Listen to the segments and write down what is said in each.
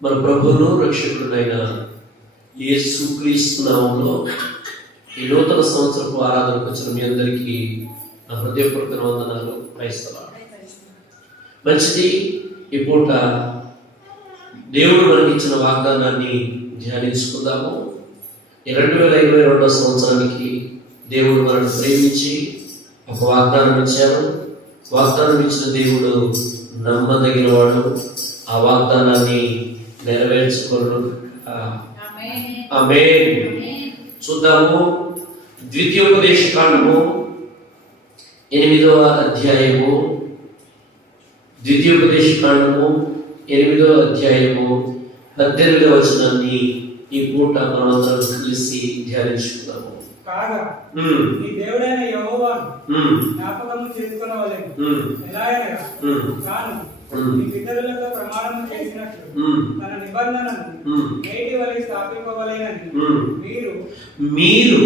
మన ప్రభువును రక్షకుడైన యేసుక్రీస్తు నామములో ఈ నూతన సంవత్సరపు ఆరాధనకు వచ్చిన మీ అందరికీ నా హృదయపూర్వక వందనాలు. క్రైస్తవ మంచిది. ఈ పూట దేవుడు మనకి ఇచ్చిన వాగ్దానాన్ని ధ్యానించుకుందాము. 2022 సంవత్సరానికి దేవుడు మనల్ని ప్రేమించి ఒక వాగ్దానం ఇచ్చారు. వాగ్దానం ఇచ్చిన దేవుడు నమ్మదగిన వాడు. ఆ వాగ్దానాన్ని నెరవేర్చుకోను. ఆమేన్. చూద్దాము. ద్వితీయోపదేశ కాండము 8వ అధ్యాయము. ద్వితీయోపదేశ కాండము 8వ అధ్యాయము 18వ వచనాన్ని ఈ పూట మనమందరం కలిసి ధ్యానించుకుందాము. కాగా నీ దేవుడైన యెహోవాను జ్ఞాపకము చేసుకొనవలెను. ఎలాగనగా తాను నీ పితరులతో ప్రమాణం చేసినట్లు తన నిబంధనను నేటి వలె స్థాపింపవలెనని మీరు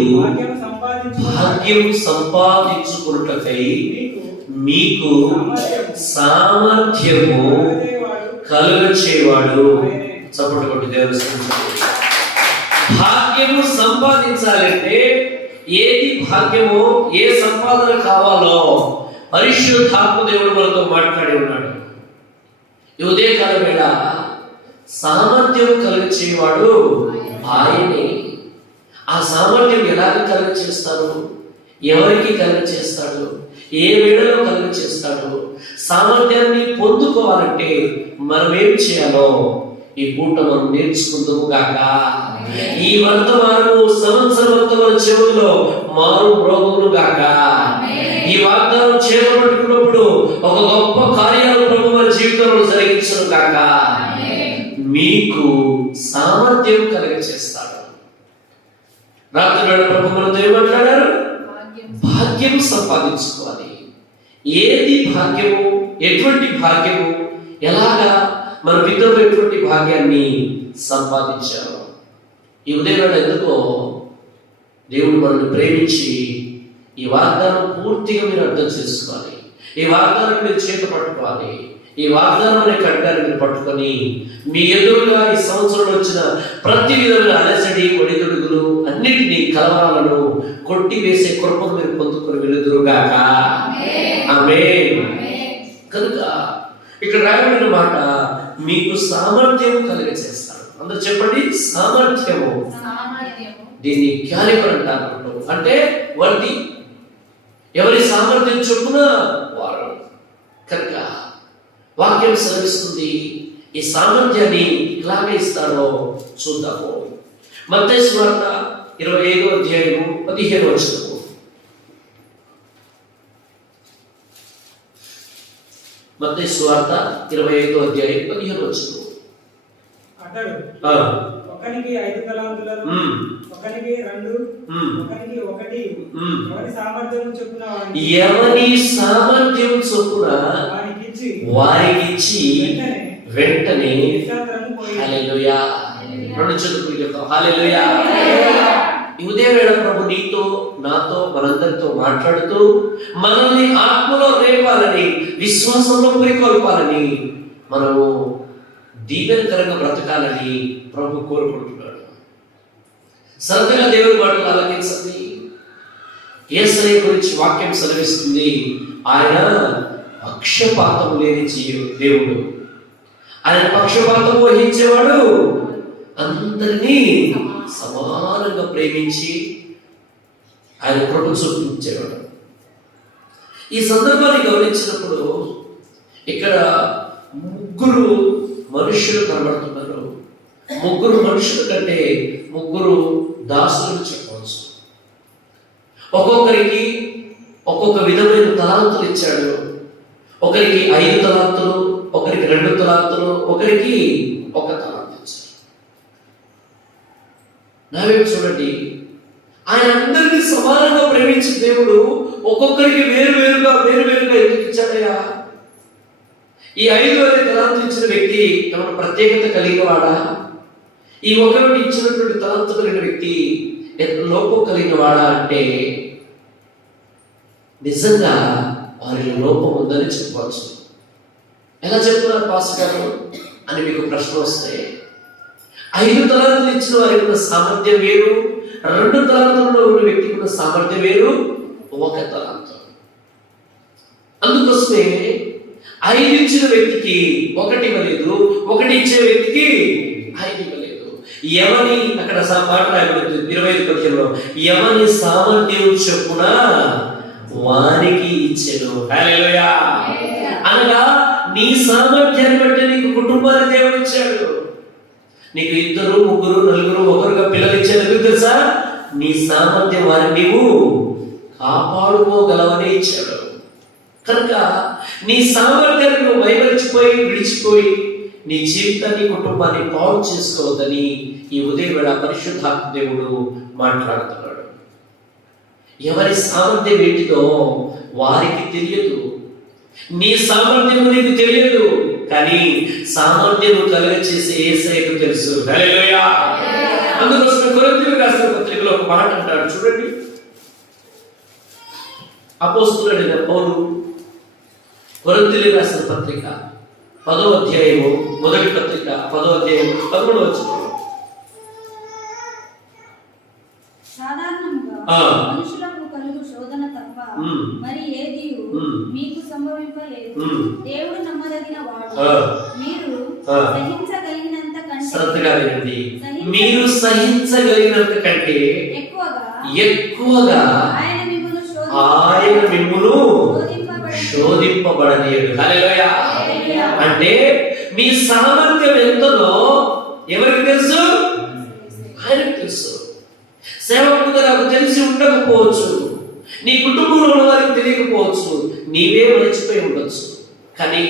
భాగ్యం సంపాదించుకున్నటకై మీకు సామర్థ్యము కలుగచేవాడు. చప్పట్లు కొట్టి దేవుని భాగ్యము సంపాదించాలంటే ఏది భాగ్యమో, ఏ సంపాదన కావాలో పరిశుద్ధాత్మ దేవుడు మనతో మాట్లాడి ఉన్నాడు. ఈ ఉదయకాల వేళ సామర్థ్యం కలిగించేవాడు ఆయనే. ఆ సామర్థ్యం ఎలాగ కలిగి చేస్తాడు, ఎవరికి కలిగి చేస్తాడు, ఏ వేళలో కలిగి చేస్తాడు, సామర్థ్యాన్ని పొందుకోవాలంటే మనం ఏం చేయాలో ఈ పూట మనం నేర్చుకుందాము గాక. ఈ వర్తమానము సంవత్సరం చెవుల్లో మారు మ్రోగును గాక. ఈ వాగ్దానం చేపట్టుకున్నప్పుడు ఒక గొప్ప కార్యాలు ప్రభు మన జీవితంలో జరిగించను గాక. మీకు సామర్థ్యం కలిగ చేస్తాడు. రాత్రి వేళ ప్రభు మనతో ఏమంటాడారు? భాగ్యం సంపాదించుకోవాలి. ఏది భాగ్యము, ఎటువంటి భాగ్యము, ఎలాగా మన పితరులు ఎటువంటి భాగ్యాన్ని సంపాదించారు. ఈ ఉదయం ఎందుకో దేవుడు మనల్ని ప్రేమించి ఈ వాగ్దానం పూర్తిగా మీరు అర్థం చేసుకోవాలి. ఈ వాగ్దానం మీరు చేత పట్టుకోవాలి. ఈ వాగ్దానాన్ని ఖడ్గాన్ని మీరు పట్టుకొని మీ ఎదురుగా ఈ సంవత్సరంలో వచ్చిన ప్రతి విధమైన అలసడి, ఒడిదుడుగులు అన్నిటినీ, కలవరాలను కొట్టి వేసే కృపను మీరు పొందుకొని వెలుదురుగాక. ఆమేన్. కనుక ఇక్కడ రాయబడిన మాట మీకు సామర్థ్యం కలిగ చేస్తాడు. అందరూ చెప్పండి, సామర్థ్యము. దీన్ని క్యాలిబర్ అంటారు. అంటే వర్ది, ఎవరి సామర్థ్యం చొప్పున వారు. కనుక వాక్యం సెలవిస్తుంది ఈ సామర్థ్యాన్ని ఎలాగే ఇస్తాడో చూద్దాము. మత్తయి సువార్త 25వ అధ్యాయము 15వ వచనము. మత్తయి సువార్త 25వ అధ్యాయం 15వ వచనము. అతడు ఒకనికి 5 తలాంతులను, ఒకనికి 2, ఒకనికి 1, ఎవరి సామర్థ్యం చొప్పున వారికిచ్చి వెంటనే హల్లెలూయా. రెండు చేతులు చెప్తాం హల్లెలూయా. ఈ ఉదయం వేళ ప్రభు నీతో, నాతో, మనందరితో మాట్లాడుతూ మనల్ని ఆత్మలో రేపాలని, విశ్వాసంలో పురికొల్పాలని, మనము దీవెనకరంగా బ్రతకాలని ప్రభు కోరుకుంటున్నాడు. శ్రద్ధగా దేవుని మాటలు ఆలకించండి. యేసయ్య గురించి వాక్యం సెలవిస్తుంది, ఆయన పక్షపాతం లేని దేవుడు. ఆయన పక్షపాతం వహించేవాడు. అందరినీ సమానంగా ప్రేమించి ఆయన కృప చూపించేవాడు. ఈ సందర్భాన్ని గమనించినప్పుడు ఇక్కడ 3 మనుషులు కనబడుతున్నారు. 3 మనుషుల కంటే 3 దాసులను చెప్పవచ్చు. ఒక్కొక్కరికి ఒక్కొక్క విధమైన తలాంతులు ఇచ్చాడు. ఒకరికి 5 తలాంతులు, ఒకరికి 2 తలాంతులు, ఒకరికి 1 తలాంతు ఇచ్చాడు. నావేపు చూడండి, ఆయన అందరినీ సమానంగా ప్రేమించిన దేవుడు ఒక్కొక్కరికి వేరువేరుగా ఎందుకు ఇచ్చాడయ్యా? ఈ 5 తలాంతులు ఇచ్చిన వ్యక్తి ఏమైనా ప్రత్యేకత కలిగిన వాడా? ఈ ఒకరికి ఇచ్చినటువంటి తలాంతు కలిగిన వ్యక్తి లోపం కలిగిన వాడా అంటే నిజంగా వారిలో లోపం ఉందని చెప్పవచ్చు. ఎలా చెప్తున్నారు పాస్టర్ గారు? అని మీకు ప్రశ్న వస్తే 5 తలాంతులు ఇచ్చిన వారికి ఉన్న సామర్థ్యం వేరు, 2 తలాంతులలో ఉన్న వ్యక్తికి ఉన్న సామర్థ్యం వేరు, 1 తలాంతు. అందుకోసమే 5 ఇచ్చిన వ్యక్తికి 1 ఇవ్వలేదు, 1 ఇచ్చే వ్యక్తికి 5 ఇవ్వలేదు. ఎవని అక్కడ మాట రాయబడుతుంది 25:15లో, ఎవని సామర్థ్యం చొప్పున వానికి ఇచ్చెను. హల్లెలూయా. అనగా నీ సామర్థ్యాన్ని బట్టి నీకు కుటుంబాన్ని దేవుడు ఇచ్చాడు. నీకు 2, 3, 4, ఒకరుగా పిల్లలు ఇచ్చాడు. ఎందుకు తెలుసా? నీ సామర్థ్యం వారిని నీవు కాపాడుకోగలవని ఇచ్చాడు. కనుక నీ సామర్థ్యాన్ని నువ్వు వైమరిచిపోయి విడిచిపోయి నీ జీవితాన్ని కుటుంబాన్ని పాడు చేసుకోవద్దని ఈ ఉదయం వేళ పరిశుద్ధాత్మ దేవుడు మాట్లాడుతున్నాడు. ఎవరి సామర్థ్యం ఏంటిదో వారికి తెలియదు. నీ సామర్థ్యం నీకు తెలియదు, కానీ సామర్థ్యం కలుగ చేసే యేసయ్యకు తెలుసు. హల్లెలూయా. అందుకోసం కొరింథీయులకు రాసిన పత్రికలో ఒక మాట అంటాడు చూడండి. అపోస్తలుడైన పౌలు కొరింథీయులకు రాసిన పత్రిక 10వ అధ్యాయము, మొదటి పత్రిక 10వ అధ్యాయం 13వ వచనం. సాధారణంగా మనుషులకు కలుగు శోధన తప్ప మరి ఏది మీకు సంభవింపలేదు. దేవుడు నమ్మదగిన వాడు. మీరు సహించగలిగినంత కంటే శ్రద్ధగా వినండి. మీరు సహించగలిగినంత కంటే ఎక్కువగా ఆయన మిమ్మును శోధింపబడనీయడు. హల్లెలూయా. అంటే మీ సామర్థ్యం ఎంతనో ఎవరికి తెలుసు? ఆయనకు తెలుసు. సేవకుడుగా నాకు తెలిసి ఉండకపోవచ్చు, నీ కుటుంబంలో ఉన్న వారికి తెలియకపోవచ్చు, నీవే మర్చిపోయి ఉండొచ్చు. కానీ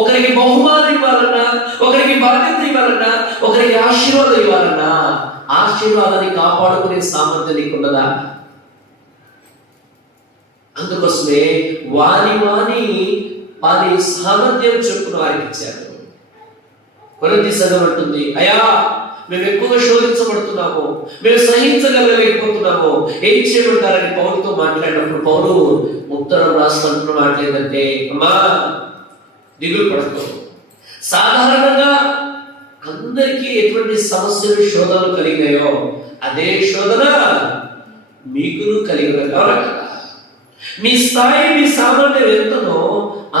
ఒకరికి బహుమానం ఇవ్వాలన్నా, ఒకరికి బాధ్యత ఇవ్వాలన్నా, ఒకరికి ఆశీర్వాదం ఇవ్వాలన్నా, ఆశీర్వాదాన్ని కాపాడుకునే సామర్థ్యం నీకున్నదా? అందుకోసమే వారి సామర్థ్యం చొప్పున వారికి ఇచ్చారు. కొరింథీ సంఘం అంటుంది, అయ్యా మేము ఎక్కువగా శోధించబడుతున్నాము, మేము సహించగలలేకపోతున్నాము, ఏం చేయమంటారని పౌలుతో మాట్లాడినప్పుడు పౌలు ఉత్తరం రాస్తున్న మాట్లాడిందంటే, అమ్మా దిగులు పడతాం. సాధారణంగా అందరికీ ఎటువంటి సమస్యలు శోధనలు కలిగినాయో అదే శోధన మీకును కలిగిన. మీ స్థాయి మీ సామర్థ్యం ఎంతనో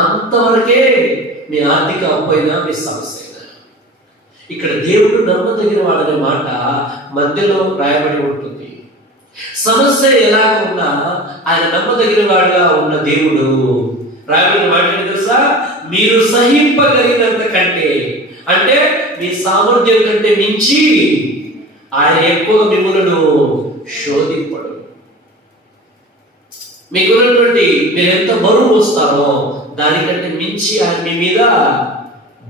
అంతవరకే మీ ఆర్థిక అప్పైనా మీ సమస్య. ఇక్కడ దేవుడు నమ్మదగిన వాడనే మాట మధ్యలో రాయబడి ఉంటుంది. సమస్య ఎలా ఉన్నా ఆయన నమ్మదగిన వాడుగా ఉన్న దేవుడు రాయబడిన మాట తెలుసా? మీరు సహింపగలిగినంత కంటే, అంటే మీ సామర్థ్యం కంటే మించి ఆయన ఎక్కువ మిమ్మల్ని శోధింపడు. మీకున్నటువంటి మీరు ఎంత బరువు వస్తారో దానికంటే మించి ఆయన మీ మీద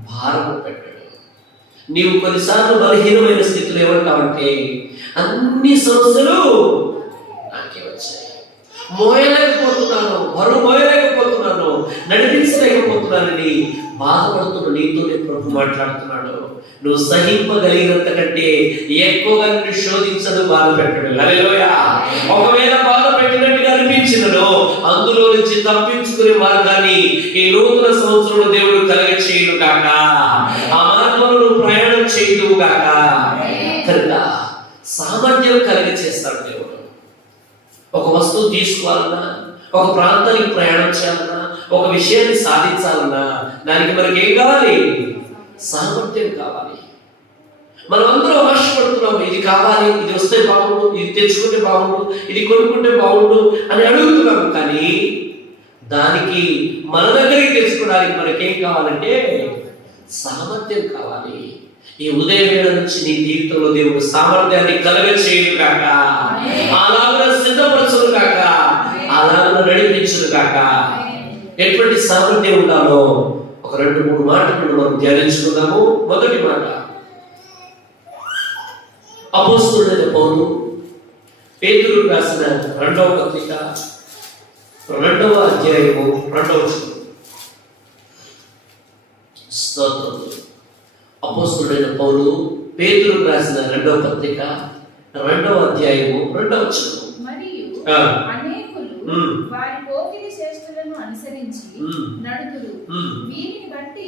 భారం పెట్టాడు. నీవు కొన్నిసార్లు బలహీనమైన స్థితిలో ఏమంటావంటే, అన్ని సమస్యలు నాకే వచ్చాయి, మోయలేకపోతున్నాను, బరువు మోయలేకపోతున్నాను, నడిపించలేకపోతున్నానని బాధపడుతున్న నీతోనే ప్రభు మాట్లాడుతున్నాడు. నువ్వు సహింపగలిగినంత కంటే ఎక్కువగా నిన్ను శోధించదు, బాధ పెట్టడు. హల్లెలూయా. ఒకవేళ బాధ పెట్టినట్టుగా అనిపించినను అందులో నుంచి తప్పించుకునే మార్గాన్ని ఈ నూతన సంవత్సరంలో దేవుడు కలగ చేయను కాక, ఆ మార్గంలో నువ్వు ప్రయాణం చేయదు కాక. కనుక సామర్థ్యం కలిగ చేస్తాడు దేవుడు. ఒక వస్తువు తీసుకోవాలన్నా, ఒక ప్రాంతానికి ప్రయాణం చేయాలన్నా, ఒక విషయాన్ని సాధించాలన్నా దానికి మనకి ఏం కావాలి? సామర్థ్యం కావాలి. మనం అందరూ ఆశపడుతున్నాము, ఇది కావాలి, ఇది వస్తే బాగుండు, ఇది తెచ్చుకుంటే బాగుండు, ఇది కొనుక్కుంటే బాగుండు అని అడుగుతున్నాము. కానీ దానికి మన దగ్గరికి తెచ్చుకోవడానికి మనకేం కావాలంటే సామర్థ్యం కావాలి. ఈ ఉదయం వేళ నుంచి నీ జీవితంలో దేవుడు సామర్థ్యాన్ని కలగ చేయను కాక, అలాగా సిద్ధపరచును కాక, అలాగా నడిపించును కాక. ఎటువంటి సామర్థ్యం ఉండాలో ఒక 2-3 మాటలు మనం ధ్యానించుకుందాము. మొదటి మాట, అపోస్తలుడైన పౌలు పేతురుకు రాసిన 2వ పత్రిక 2వ అధ్యాయము 2వ వచనం. స్తోత్రం. అపోస్తలుడైన పౌలు పేతురుకు రాసిన 2వ పత్రిక 2వ అధ్యాయము 2వ వచనం. మరియు అనేకులు వారి పోకిరి చేష్టలను అనుసరించి నడుతురు. వీరిని బట్టి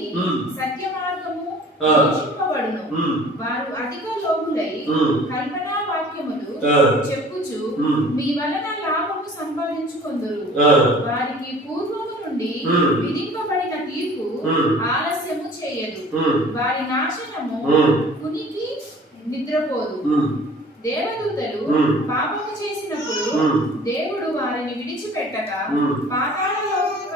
సత్య మార్గము దూషింపబడును. ఉమ్. వారు అధిక లోకులై ఉమ్. కల్పనా వాక్యములు ఆ. చెప్పుచు ఉమ్. మీ వలన లాభము సంపాదించుకొందురు. ఆ. వారికి పూర్వము నుండి ఉమ్. విధింపబడిన తీర్పు ఉమ్. ఆలస్యము చేయదు. ఉమ్. వారి నాశనము ఉమ్. కునికి నిద్రపోదు. ఉమ్. దేవదూతలు ఉమ్. పాపము చేసినప్పుడు ఉమ్. దేవుడు వారిని విడిచిపెట్టక ఉమ్. పాతాళలోక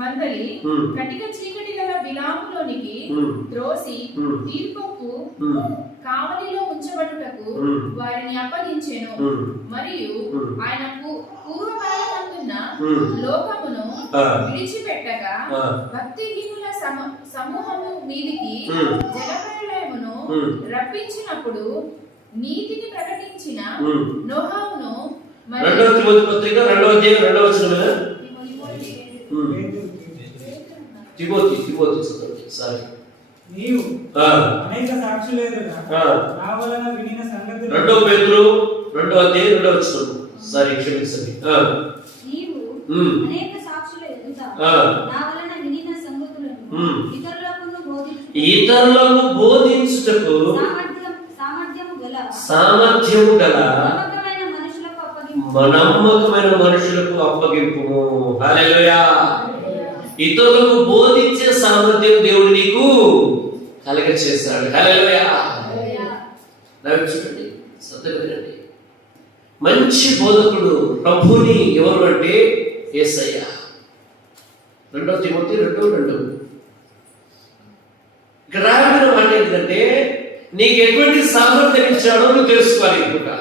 మందలి ఉమ్. కటిక చీకటి గల బిలాములోనికి ఉమ్. త్రోసి ఉమ్. తీర్పుకు ఉమ్. కావలిలో ఉంచబడుటకు ఉమ్. వారిని అప్పగించెను. ఉమ్. మరియు ఉమ్. ఆయన పూర్వకాలమందున్న ఉమ్. లోకమును ఆ. విడిచిపెట్టగా ఆ. భక్తిహీనుల సమూహము మీదికి ఉమ్. జలప్రళయమును ఉమ్. రప్పించినప్పుడు నీతిని ప్రకటించిన ఉమ్. నోహవును రెండవ తిమోతి పత్రిక 2వ అధ్యాయం 2వ వచనమే. ఉమ్. తిమోతి చదవండి. సారీ. నీవు ఆ. అనేక సాక్షులు ఎదురుగా ఆ. నా వలన వినిన సంగతులు 2వ పేతురు 2వ అధ్యాయం 2వ వచనం. సారీ, క్షమించండి. ఆ. నీవు ఉమ్. అనేక సాక్షుల ఎదుట ఆ. నా వలన వినిన సంగతులను ఉమ్. ఇతరులకు ఇతరులకు బోధించుటకు సామర్థ్యము గల నమ్మకమైన మనుషులకు అప్పగింపు. హల్లెలూయా. ఇతరులకు బోధించే సామర్థ్యం దేవుడు నీకు కలగ చేస్తాడు. హల్లెలూయా. చూడండి, శ్రద్ధగా వినండి. మంచి బోధకుడు ప్రభుని ఎవరు అంటే యేసయ్య. 2 తిమోతి 2:2. ఇక్కడ రాయబడిన మాట ఏంటంటే, నీకు ఎటువంటి సామర్థ్యం ఇచ్చాడో నువ్వు తెలుసుకోవాలి. ఇప్పుడు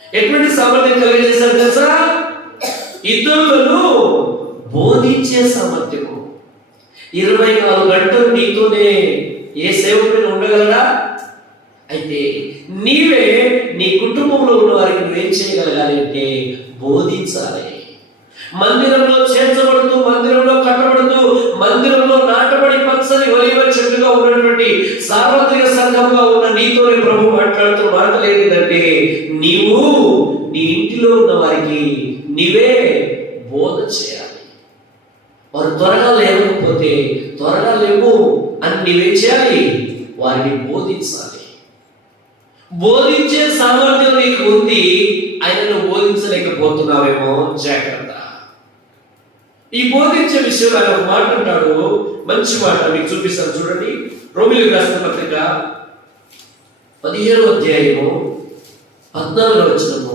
ఎటువంటి సామర్థ్యం కలిగజేశాడు తెలుసా? ఇతరులను బోధించే సామర్థ్యము. 24 గంటలు నీతోనే ఏ సేవకుడు ఉండగలరా? అయితే నీవే నీ కుటుంబంలో ఉన్న వారికి నువ్వేం చేయగలగాలి అంటే బోధించాలి. మందిరంలో చేర్చబడుతూ, మందిరంలో కట్టబడుతూ, మందిరంలో నాటబడి పచ్చని ఒలివ చెట్టుగా ఉన్నటువంటి సార్వత్రిక సంఘంగా ఉన్న నీతోనే ప్రభు మాట్లాడుతున్న మాటలు ఏంటంటే, నీవు నీ ఇంటిలో ఉన్న వారికి నీవే బోధ చేయాలి. వారు త్వరగా లేవకపోతే త్వరగా లేవు అని నీవేం చేయాలి? వారిని బోధించాలి. బోధించే సామర్థ్యం నీకు ఉంది, ఆయనను బోధించలేకపోతున్నావేమో జాగ్రత్త. ఈ బోధించే విషయంలో ఆయన ఒక మాట అంటాడు, మంచి మాట మీకు చూపిస్తాను చూడండి. రోమీయులకు రాసిన పత్రిక 15వ అధ్యాయము 14వ వచనము.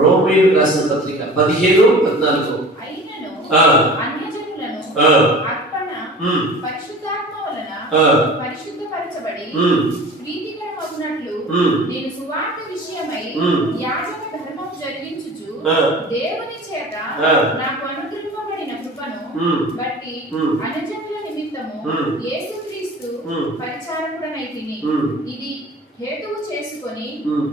రోమీయులకు రాసిన పత్రిక 15:14. పరిశుద్ధాత్మ వలన పరిశుద్ధపరచబడి ప్రీతికరమగునట్లు నేను సువార్త విషయమై యాజక ధర్మం జరిగించుచు దేవుని చేత నాకు అనుగ్రహింపబడిన కృపను బట్టి అన్యజనుల నిమిత్తము యేసుక్రీస్తు పరిచారకుడనైతిని. ఇది హేతువు చేసుకొని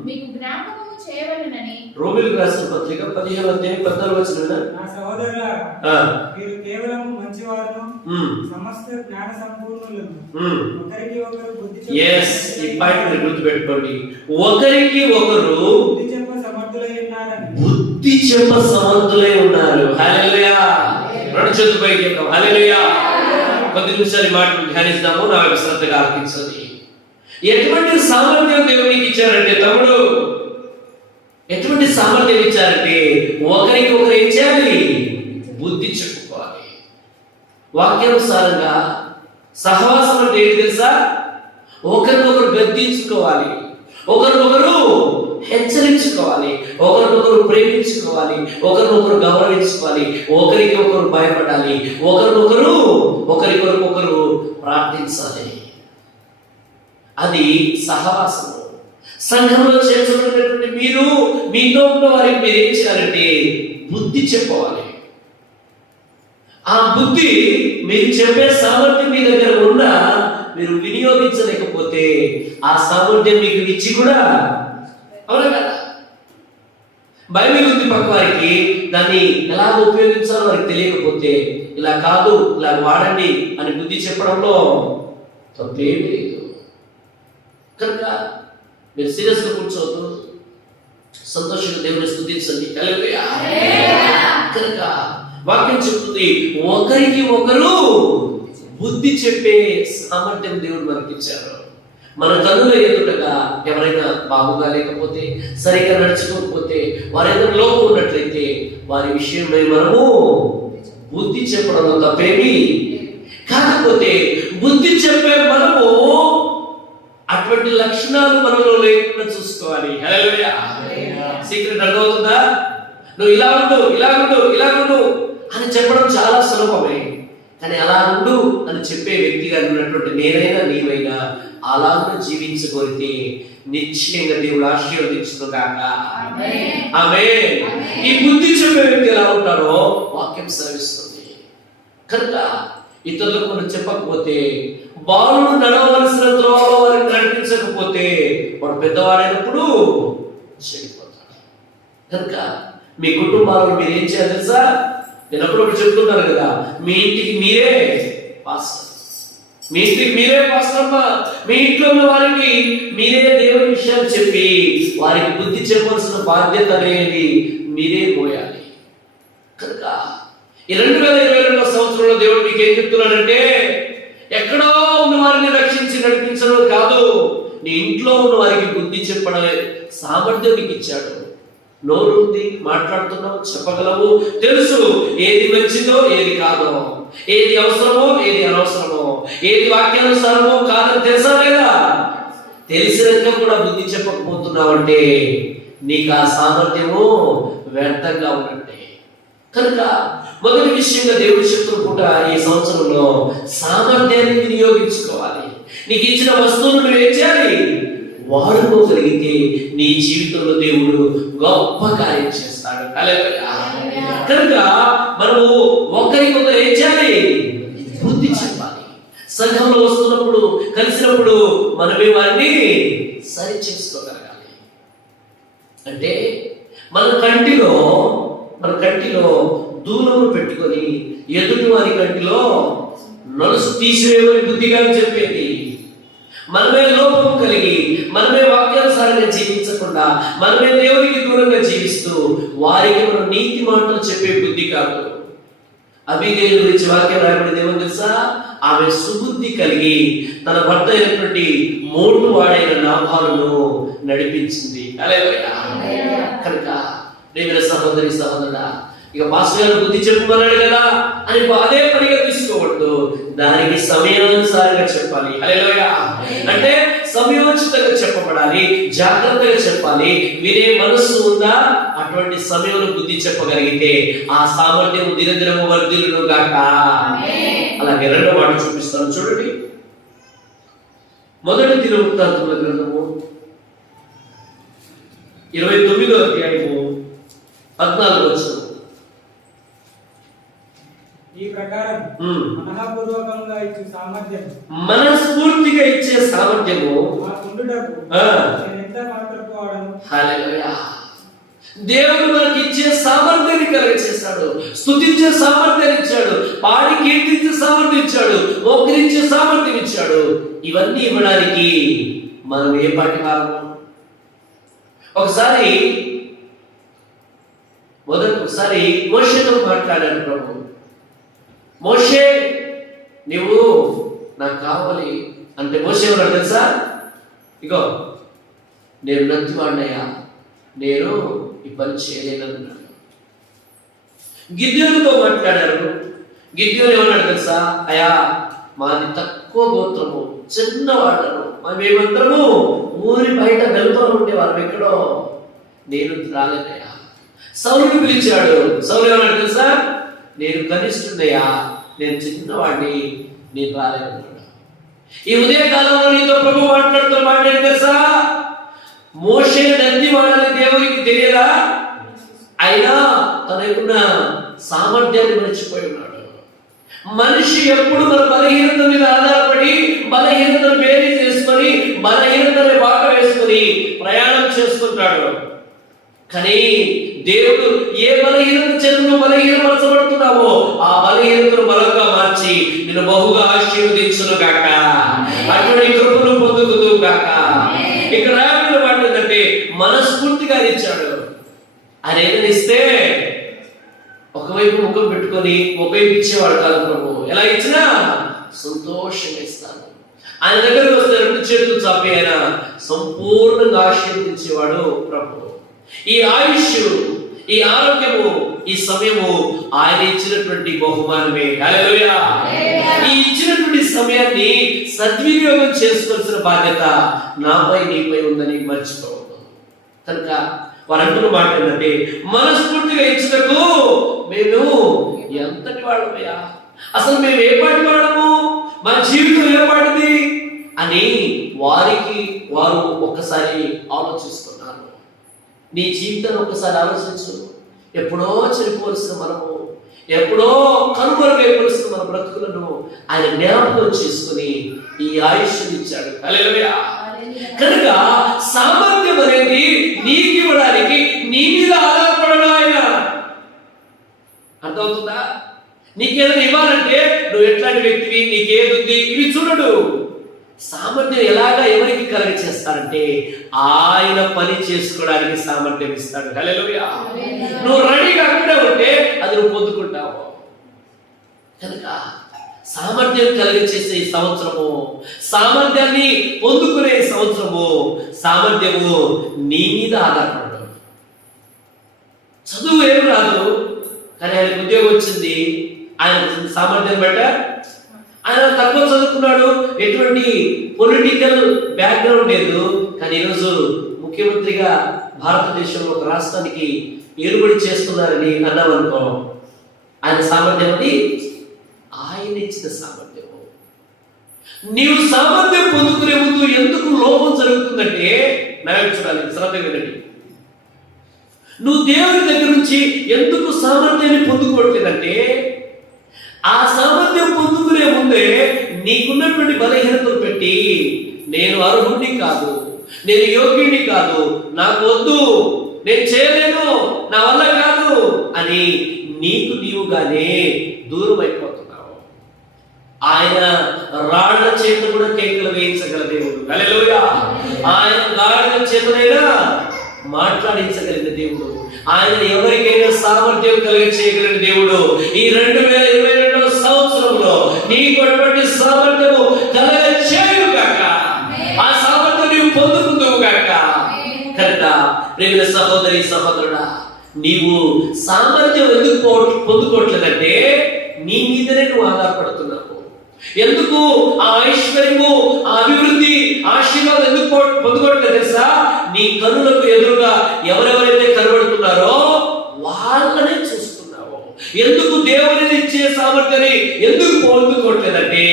మీకు జ్ఞాపకము చేయవలెనని. రోమీయులకు రాసిన పత్రిక 15వ అధ్యాయం 14వ వచనం. నా సహోదరులారా, మీరు కేవలం మంచివారును సమస్త జ్ఞాన సంపూర్ణులను ఒకరికి ఒకరు బుద్ధి ఈ పాయింట్ మీరు గుర్తుపెట్టుకోండి. ఒకరికి ఒకరు బుద్ధి చెప్ప సమర్థులై ఉన్నారని. బుద్ధి చెప్ప సమర్థులై ఉన్నారు. హల్లెలూయా. రెండు చేతులు పైకి చెప్తాం. హల్లెలూయా. కొద్ది నిమిషాలు మాటలు ధ్యానిస్తాము. నా వైపు శ్రద్ధగా ఆలకించండి. ఎటువంటి సామర్థ్యం దేవునికి ఇచ్చారంటే తమ్ముడు, ఎటువంటి సామర్థ్యం ఇచ్చారంటే ఒకరికి ఒకరు ఏం చేయాలి? బుద్ధి చెప్పుకోవాలి. వాక్యానుసారంగా సహవాసం అంటే ఏంటి తెలుసా? ఒకరినొకరు గద్దించుకోవాలి, ఒకరినొకరు హెచ్చరించుకోవాలి, ఒకరినొకరు ప్రేమించుకోవాలి, ఒకరినొకరు గౌరవించుకోవాలి, ఒకరికి ఒకరు భయపడాలి, ఒకరికొకరు ప్రార్థించాలి. అది సహవాసము. సంఘంలో చేర్చబడినటువంటి మీరు మీతో ఉన్న వారికి మీరు ఏం చేయాలంటే బుద్ధి చెప్పవాలి. ఆ బుద్ధి మీరు చెప్పే సామర్థ్యం మీ దగ్గర ఉన్నా మీరు వినియోగించలేకపోతే ఆ సామర్థ్యం మీకు ఇచ్చి కూడా అవునా కదా? బైబిల్ ఉంది పక్క వారికి, దాన్ని ఎలా ఉపయోగించాలో వారికి తెలియకపోతే ఇలా కాదు ఇలా వాడండి అని బుద్ధి చెప్పడంలో తప్పేమీ లేదు. కనుక మీరు సీరియస్గా కూర్చోవద్దు, సంతోషంగా దేవుని స్తుతించండి. కనుక వాక్యం చెప్తుంది, ఒకరికి ఒకరు బుద్ధి చెప్పే సామర్థ్యం దేవుడు మనకి ఇచ్చారు. మన కన్నుల ఎదుటగా ఎవరైనా బాగుగా లేకపోతే, సరిగ్గా నడుచుకోకపోతే, వారి ఎదురు లోపం ఉన్నట్లయితే వారి విషయమై మనము బుద్ధి చెప్పడంలో తప్పేమి. కాకపోతే బుద్ధి చెప్పే మనము అటువంటి లక్షణాలు మనలో లేకుండా చూసుకోవాలి. హల్లెలూయా. సీక్రెట్ అర్థమవుతుందా? నువ్వు ఇలా ఉండు, ఇలా ఉండు, ఇలా ఉండు అని చెప్పడం చాలా సులభమే. కానీ అలా ఉండు అని చెప్పే వ్యక్తిగా ఉన్నటువంటి నేనైనా నీవైనా అలాగ జీవించగలిగితే నిశ్చయంగా దేవుడు ఆశీర్వదించుగాక. ఆమేన్. ఈ బుద్ధి చెప్పే వ్యక్తి ఎలా ఉంటారో వాక్యం సెలవిస్తుంది. కనుక ఇతరులకు మనం చెప్పకపోతే, బాలుడు నడవలసిన త్రోవలో వారిని నడిపించకపోతే వాడు పెద్దవాడైనప్పుడు చెడిపోతాడు. కనుక మీ కుటుంబాలను మీరు ఏం చేయాలి తెలుసా? నేను అప్పుడప్పుడు చెప్తున్నాను కదా, మీ ఇంటికి మీరే పాస్టర్, మీ ఇంటికి మీరే పాస్టర్ అమ్మ. మీ ఇంట్లో ఉన్న వారికి మీరే దేవుని విషయాలు చెప్పి వారికి బుద్ధి చెప్పవలసిన బాధ్యత అనేది మీరే మోయాలి. కనుక ఈ 2022 సంవత్సరంలో దేవుడు మీకు ఏం చెప్తున్నాడంటే, ఎక్కడో ఉన్న వారిని రక్షించి నడిపించడం కాదు, నీ ఇంట్లో ఉన్న వారికి బుద్ధి చెప్పడం సామర్థ్యం నీకు ఇచ్చాడు. నోరు ఉంది, మాట్లాడుతున్నావు, చెప్పగలవు, తెలుసు ఏది మంచిదో ఏది కాదో, ఏది అవసరమో ఏది అనవసరమో, ఏది వాక్యానుసారమో కాదని తెలుసా లేదా? తెలిసినాక కూడా బుద్ధి చెప్పకపోతున్నావంటే నీకు ఆ సామర్థ్యము వ్యర్థంగా ఉన్నట్టే. కనుక మొదటి విషయంగా దేవుడి చెప్తున్న పూట ఈ సంవత్సరంలో సామర్థ్యాన్ని వినియోగించుకోవాలి. నీకు ఇచ్చిన వస్తువులను నువ్వు ఏం చేయాలి? వాడుకోగలిగితే నీ జీవితంలో దేవుడు గొప్ప కార్యం చేస్తాడు. కనుక మనము ఒకరికొకరు ఏం చేయాలి? బుద్ధి చెప్పాలి. సంఘంలో వస్తున్నప్పుడు, కలిసినప్పుడు మనమే వారిని సరి చేసుకోగలగాలి. అంటే మన కంటిలో దూలము పెట్టుకొని ఎదుటి వారి కంటిలో నలుసు తీసివేయమని బుద్ధిగా చెప్పేది. మనమే లోపం కలిగి, మనమే వాక్యానుసారంగా జీవించకుండా, మనమే దేవునికి దూరంగా జీవిస్తూ వారికి మనం నీతి మాటలు చెప్పే బుద్ధి కాదు. అబీగయీలు గురించి వాక్యం రాయబడింది ఏమని తెలుసా? ఆమె సుబుద్ధి కలిగి తన భర్త అయినటువంటి మోటు వాడైన నాబాలును నడిపించింది. కనుక ప్రియమైన సహోదరి సహోదరుడా, ఇక పాస్టర్ గారు బుద్ధి చెప్పుకున్నాడు కదా అని అదే పనిగా తీసుకోవద్దు. దానికి సమయానుసారంగా చెప్పాలి. హల్లెలూయా. అంటే సమయోచితంగా చెప్పబడాలి, జాగ్రత్తగా చెప్పాలి. వినే మనస్సు ఉందా? అటువంటి సమయంలో బుద్ధి చెప్పగలిగితే ఆ సామర్థ్యం దినదినము వర్ధిల్లును గాక. అలాగే రెండో మాట చూపిస్తాను చూడండి. మొదటి దినవృత్తాంతముల గ్రంథము 29వ అధ్యాయము 14వ వచనం. ఈ ప్రకారం మనఃపూర్వకంగా ఇచ్చే సామర్థ్యం, మనస్ఫూర్తిగా ఇచ్చే సామర్థ్యము ఎంత మాత్రపు వాడను. హల్లెలూయా. దేవుడు మనకి ఇచ్చే సామర్థ్యాన్ని కలిగచేశాడు. స్తుతించే సామర్థ్యాన్ని ఇచ్చాడు, పాడి కీర్తించే సామర్థ్యం ఇచ్చాడు, మోకరించే సామర్థ్యం ఇచ్చాడు. ఇవన్నీ ఇవ్వడానికి మనం ఏ పాటి కారణం? ఒకసారి మోషేతో మాట్లాడాడు ప్రభు. మోషే, నువ్వు నాకు కావాలి అంటే మోషే ఎవరు తెలుసా? ఇగో నేను నంతివాడినయ్యా, నేను ఈ పని చేయలేనన్నాడు. గిద్యోనుతో మాట్లాడారు. గిద్యోను ఏమన్నాడు తెలుసా? అయ్యా, మాది తక్కువ గోత్రము, చిన్నవాడను, మేమందరము ఊరి బయట వెలుపల ఉండేవాళ్ళం, ఎక్కడో నేను రాలేనయ్యా. సౌలుని పిలిచాడు. సౌలు ఏమన్నాడు తెలుసా? నేను కనిష్ఠుడయ్యా, నేను చిన్నవాడిని, నేను రాలేనన్నాడు. ఈ ఉదయకాలంలో నీతో ప్రభు మాట్లాడి తెలుసా? మోషే నందివాడని దేవునికి తెలియదా? అయినా తన యొక్క సామర్థ్యాన్ని మర్చిపోయి ఉన్నాడు. మనిషి ఎప్పుడు మన బలహీనత మీద ఆధారపడి, బలహీనతను బేరీ చేసుకొని, బలహీనతని బాగా వేసుకొని ప్రయాణం చేస్తుంటాడు. కానీ దేవుడు ఏ బలహీనత చెందును బలహీనపరచబడుతున్నావో ఆ బలహీనతను బలంగా మార్చి నిన్ను బహుగా ఆశీర్వదించును గాక. అటువంటి కృపను పొందుకుందు గాక. ఇక్కడ రాయబడిన మాట ఏంటంటే మనస్ఫూర్తిగా ఇచ్చాడు. ఆయన ఏదైనా ఇస్తే ఒకవైపు ముఖం పెట్టుకొని ఒకవైపు ఇచ్చేవాడు కాదు ప్రభు. ఎలా ఇచ్చినా సంతోషంగా ఇస్తాను. ఆయన దగ్గరకు వస్తే 2 చేతులు చాపి ఆయన సంపూర్ణంగా ఆశీర్వదించేవాడు ప్రభు. ఈ ఆయుష్, ఈ ఆరోగ్యము, ఈ సమయము ఆయన ఇచ్చినటువంటి బహుమానమే. హల్లెలూయా. ఈ ఇచ్చినటువంటి సమయాన్ని సద్వినియోగం చేసుకోవాల్సిన బాధ్యత నాపై నీపై ఉందని మర్చిపోవద్దు. కనుక వారు అంటున్న మాట ఏంటంటే, మనస్ఫూర్తిగా ఇచ్చినకు మేము ఎంతటి వాళ్ళమయ్యా, అసలు మేము ఏ పాటి వాళ్ళము, మన జీవితం ఏ పాటిది అని వారు ఒక్కసారి ఆలోచిస్తున్నారు. నీ జీవితాన్ని ఒక్కసారి ఆలోచించు. ఎప్పుడో చనిపోవలసిన మనము, ఎప్పుడో కనుమరుగైపోవలసిన మన బ్రతుకులను ఆయన జ్ఞాపకం చేసుకుని ఈ ఆయుష్ని ఇచ్చాడు. హల్లెలూయా. కనుక సామర్థ్యం అనేది నీకు ఇవ్వడానికి నీ మీద ఆధారపడడం ఆయన. అర్థమవుతుందా? నీకేదైనా ఇవ్వాలంటే నువ్వు ఎట్లాంటి వ్యక్తివి, నీకేదుంది ఇవి చూడడు. సామర్థ్యం ఎలాగా ఎవరికి కలగ చేస్తారంటే ఆయన పని చేసుకోవడానికి సామర్థ్యం ఇస్తాడు. హల్లెలూయా. నువ్వు రెడీగా అక్కడే ఉంటే అది నువ్వు పొందుకుంటావు. కనుక సామర్థ్యం కలిగించేసే ఈ సంవత్సరము, సామర్థ్యాన్ని పొందుకునే సంవత్సరము, సామర్థ్యము నీ మీద ఆధారపడదు. చదువు ఏం రాదు, కానీ ఆయనకు ఉద్యోగం వచ్చింది. ఆయన సామర్థ్యం బట్ట ఆయన తక్కువ చదువుకున్నాడు, ఎటువంటి పొలిటికల్ బ్యాక్గ్రౌండ్ లేదు, కానీ ఈరోజు ముఖ్యమంత్రిగా భారతదేశంలో ఒక రాష్ట్రానికి ఏలుబడి చేస్తున్నారని అన్నామనుకో, ఆయన సామర్థ్యం అది ఆయన ఇచ్చిన సామర్థ్యము. నీవు సామర్థ్యం పొందుకునే ముందు ఎందుకు లోపం జరుగుతుందంటే చూడాలి, శ్రద్ధ వినండి. నువ్వు దేవుని దగ్గర నుంచి ఎందుకు సామర్థ్యాన్ని పొందుకోవట్లేదంటే, ఆ సామర్థ్యం పొందుకునే ముందే నీకున్నటువంటి బలహీనతలు పెట్టి నేను అర్హుడిని కాదు, నేను యోగ్యుడిని కాదు, నాకు వద్దు, నేను చేయలేను, నా వల్ల కాదు అని నీవుగానే దూరం అయిపోతున్నావు. ఆయన రాళ్ల చేత కూడా కేకలు వేయించగల దేవుడు. హల్లెలూయా. ఆయన గాడిద చేతనైనా మాట్లాడించగలిగిన దేవుడు. ఆయన ఎవరికైనా సామర్థ్యం కలిగి చేయగలిగిన దేవుడు. ఈ 2022 సంవత్సరంలో నీకు అటువంటి సామర్థ్యము కలగ చేయుగాక, ఆ సామర్థ్యం నీవు పొందుకుందువు గాక. కనుక ప్రియమైన సహోదరి సహోదరుడా, నీవు సామర్థ్యం ఎందుకు పొందుకోవట్లేదంటే నీ మీదనే నువ్వు ఆధారపడుతున్నావు. ఎందుకు ఆ ఐశ్వర్యము, ఆ అభివృద్ధి, ఆశీర్వాదం ఎందుకు పొందుకోవట్లేదు తెలుసా? నీ కనులకు ఎదురుగా ఎవరెవరైతే కనబడుతున్నారో వాళ్ళనే చూస్తున్నావు. ఎందుకు దేవుని ఇచ్చే సామర్థ్యాన్ని ఎందుకు పొందుకోవట్లేదంటే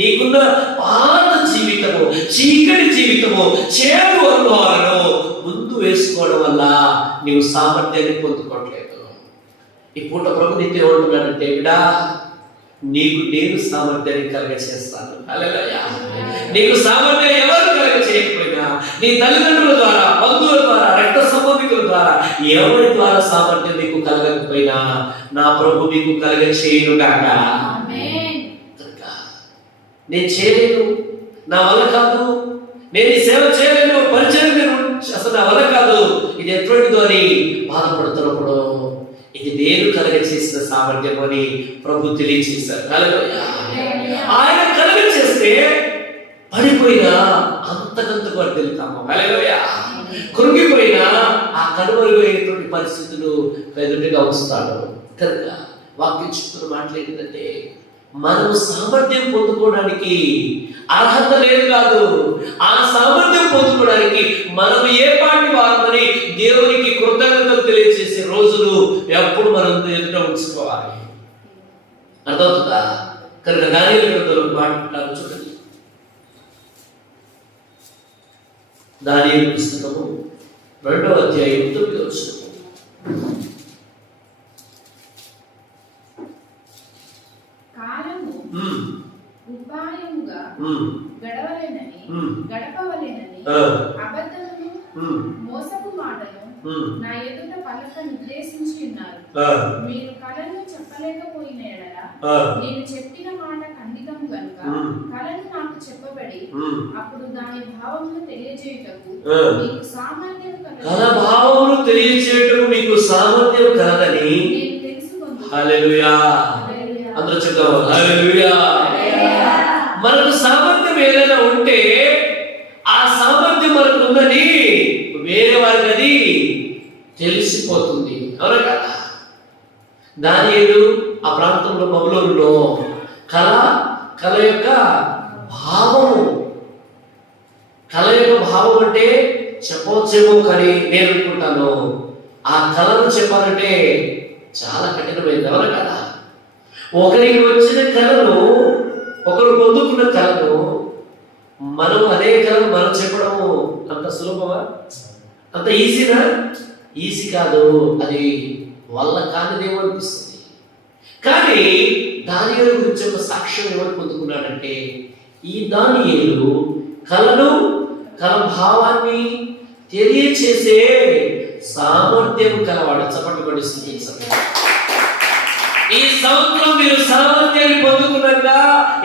నీకున్న పాత జీవితము, చీకటి జీవితము, చేదు అనుభవాలను ముందు వేసుకోవడం వల్ల నీవు సామర్థ్యాన్ని పొందుకోవట్లేదు. ఈ పూట ప్రభు నీతో ఏమంటున్నాడంటే, బిడ్డా నీకు నేను సామర్థ్యాన్ని కలగ చేస్తాను. హల్లెలూయా. నీకు సామర్థ్యం ఎవరు కలగ చేయకపోయినా, నీ తల్లిదండ్రుల ద్వారా, బంధువుల ద్వారా, రక్త సంబంధికుల ద్వారా, ఎవరి ద్వారా సామర్థ్యం నీకు కలగకపోయినా నా ప్రభు నీకు కలగ చేయను గాక. నేను చేయలేను, నా వల్ల కాదు, నేను ఈ సేవ చేయలేను, పరిచయం అసలు నా వల్ల కాదు, ఇది ఎటువంటిదో అని బాధపడుతున్నప్పుడు ఇది నేను కలగ చేసిన సామర్థ్యం అని ప్రభు తెలియజేశారు. ఆయన కలగ చేస్తే పడిపోయినా అంతకంతకు వర్ధిల్లుతాము. హల్లెలూయా. కృంగిపోయినా ఆ కనుమరుగైనటువంటి పరిస్థితులు ఎదురుగా వస్తాడు. కనుక వాక్యం చెప్తున్న మాటలు ఏంటంటే, మనం సామర్థ్యం పొందుకోవడానికి అర్హత లేదు కాదు, ఆ సామర్థ్యం పొందుకోవడానికి మనం ఏ పాటి వారమని దేవునికి కృతజ్ఞతలు తెలియజేసే రోజులు ఎప్పుడు మనం ఎదుట ఉంచుకోవాలి. అర్థమవుతుందా? కనుక దానియేలు గ్రంథంలో మాట్లాడు చూడండి. దానియేలు పుస్తకము 2వ అధ్యాయం 9వ వచనం. ఉపాయముగా గడవలేనని, గడపవలేనని అబద్ధమును మోసపు మాటను నా ఎదుట పలక నిర్దేశించి ఉన్నారు. మీరు కలను చెప్పలేకపోయిన ఎడల నేను చెప్పిన మాట ఖండితము గనుక కలను నాకు చెప్పబడి అప్పుడు దాని భావమును తెలియజేయుటకు మీకు సామర్థ్యం కలదని నేను తెలుసుకొందును. హల్లెలూయా. అందరూ చెప్తాము హల్లెలూయా. మనకు సామర్థ్యం ఏదైనా ఉంటే ఆ సామర్థ్యం మనకు ఉందని వేరే వారికి అది తెలిసిపోతుంది. అవునా కదా? దానియేలు ఆ ప్రాంతంలో బబులోనులో కళ యొక్క భావము, కళ యొక్క భావం అంటే చెప్పవచ్చేమో కానీ నేను అనుకుంటాను ఆ కళను చెప్పాలంటే చాలా కఠినమైంది. అవునా కదా? ఒకరికి వచ్చిన కళను, ఒకరు పొందుకున్న కళను మనం అదే కళను మనం చెప్పడము అంత సులభమా? అంత ఈజీనా? ఈజీ కాదు. అది వల్ల కానిదేమో అనిపిస్తుంది. కానీ దానియేలు గురించి ఒక సాక్ష్యం ఎవరు పొందుకున్నాడంటే, ఈ దానియేలు కళ భావాన్ని తెలియచేసే సామర్థ్యం కలవాడు. చప్పట్లు కొట్టి స్తుతించండి. ఈ సంవత్సరం మీరు సామర్థ్యాన్ని పొందుకున్నాక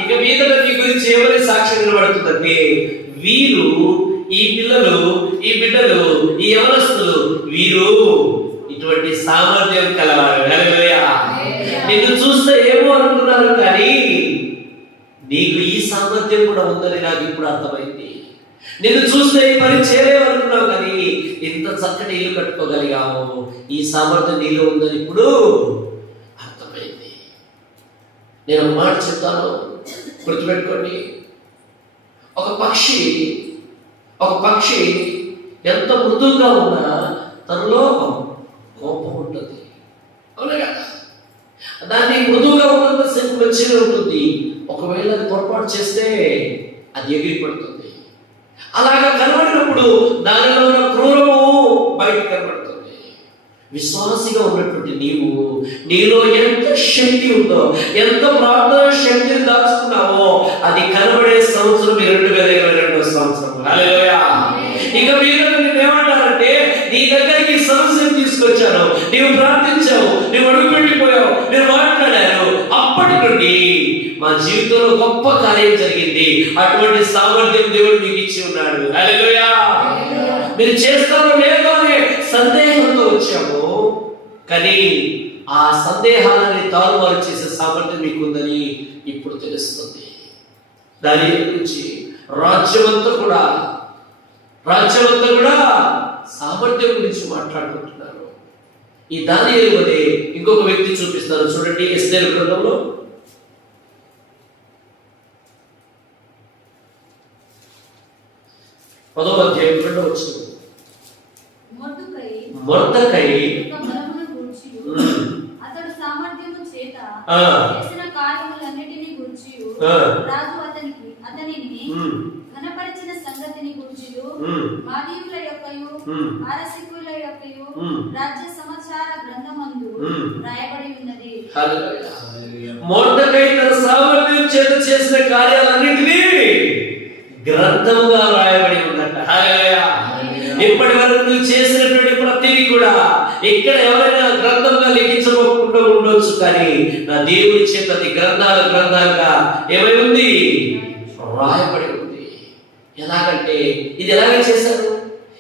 ఇక మీద మీ గురించి ఎవరి సాక్ష్యం నిలబడుతుందంటే, వీరు, ఈ పిల్లలు, ఈ బిడ్డలు, ఈ యవనస్తులు, వీరు ఇటువంటి సామర్థ్యం కలవారు. హల్లెలూయా. నిన్ను చూస్తే ఏమో అనుకున్నారు, కానీ నీకు ఈ సామర్థ్యం కూడా ఉందని నాకు ఇప్పుడు అర్థమైంది. నిన్ను చూస్తే ఈ పని చేయలేమనుకున్నావు, కానీ ఇంత చక్కటి ఇల్లు కట్టుకోగలిగావు. ఈ సామర్థ్యం నీలో ఉందని ఇప్పుడు అర్థమైంది. నేను ఒక మాట చెప్తాను, గుర్తుపెట్టుకోండి. ఒక పక్షి ఎంత మృదువుగా ఉన్నా తనలో కోపం ఉంటుంది. అవునా కదా? దాన్ని మృదువుగా ఉన్నంతసేపు మంచిగా ఉంటుంది. ఒకవేళ అది పొరపాటు చేస్తే అది ఎగిరిపడుతుంది. అలాగా కనబడినప్పుడు దానిలో ఉన్న క్రూరము బయట కనబడుతుంది. విశ్వాసిగా ఉన్నటువంటి నీలో ఎంత శక్తి ఉందో, ఎంత ప్రార్థన శక్తిని దాచుకున్నావో అది కనబడే సంవత్సరం 2022 సంవత్సరం. హల్లెలూయా. ఇక మీరు ఏమంటారంటే, నీ దగ్గరికి సమస్యను తీసుకొచ్చాను, నీవు ప్రార్థించావు, నీవు అడుగు పెట్టిపోయావు, నేను మాట్లాడాను, అప్పటి నుండి మా జీవితంలో గొప్ప కార్యం జరిగింది. అటువంటి సామర్థ్యం దేవుడు మీకు ఇచ్చి ఉన్నాడు. హల్లెలూయా. మీరు చేస్తారో లేదో అనే సందేహంతో వచ్చాము, కానీ ఆ సందేహాలని తారుమారు చేసే సామర్థ్యం మీకు ఉందని ఇప్పుడు తెలుస్తుంది. దాని గురించి రాజ్యమంతా కూడా సామర్థ్యం గురించి మాట్లాడుకుంటున్నారు. ఈ దానియేలు వలె ఇంకొక వ్యక్తి చూపిస్తారు. చూడండి, ఎస్తేరు గ్రంథంలో 10వ అధ్యాయం 2వ వచనం. మొర్దెకై అతడు సామర్థ్యము చేత చేసిన కార్యములన్నిటిని గురించి రాజు అతనిని ఘనపరిచిన సంగతిని గురించి మాదీయుల యొక్కయు పారసీకుల యొక్కయు రాజ్య సమాచార గ్రంథమందు రాయబడి ఉన్నది. మొర్దెకై తన సామర్థ్యం చేత చేసిన కార్యాలన్నిటినీ గ్రంథముగా రాయబడి ఉందట. హల్లెలూయా. ఇప్పటి వరకు నువ్వు చేసినటువంటి ప్రతిదీ కూడా ఇక్కడ ఎవరైనా గ్రంథంగా లిఖించకుండా ఉండొచ్చు, కానీ నా దేవుడి చేత గ్రంథాలుగా ఏమై ఉంది? రాయబడి ఉంది. ఎలాగంటే ఇది ఎలాగ చేశారు,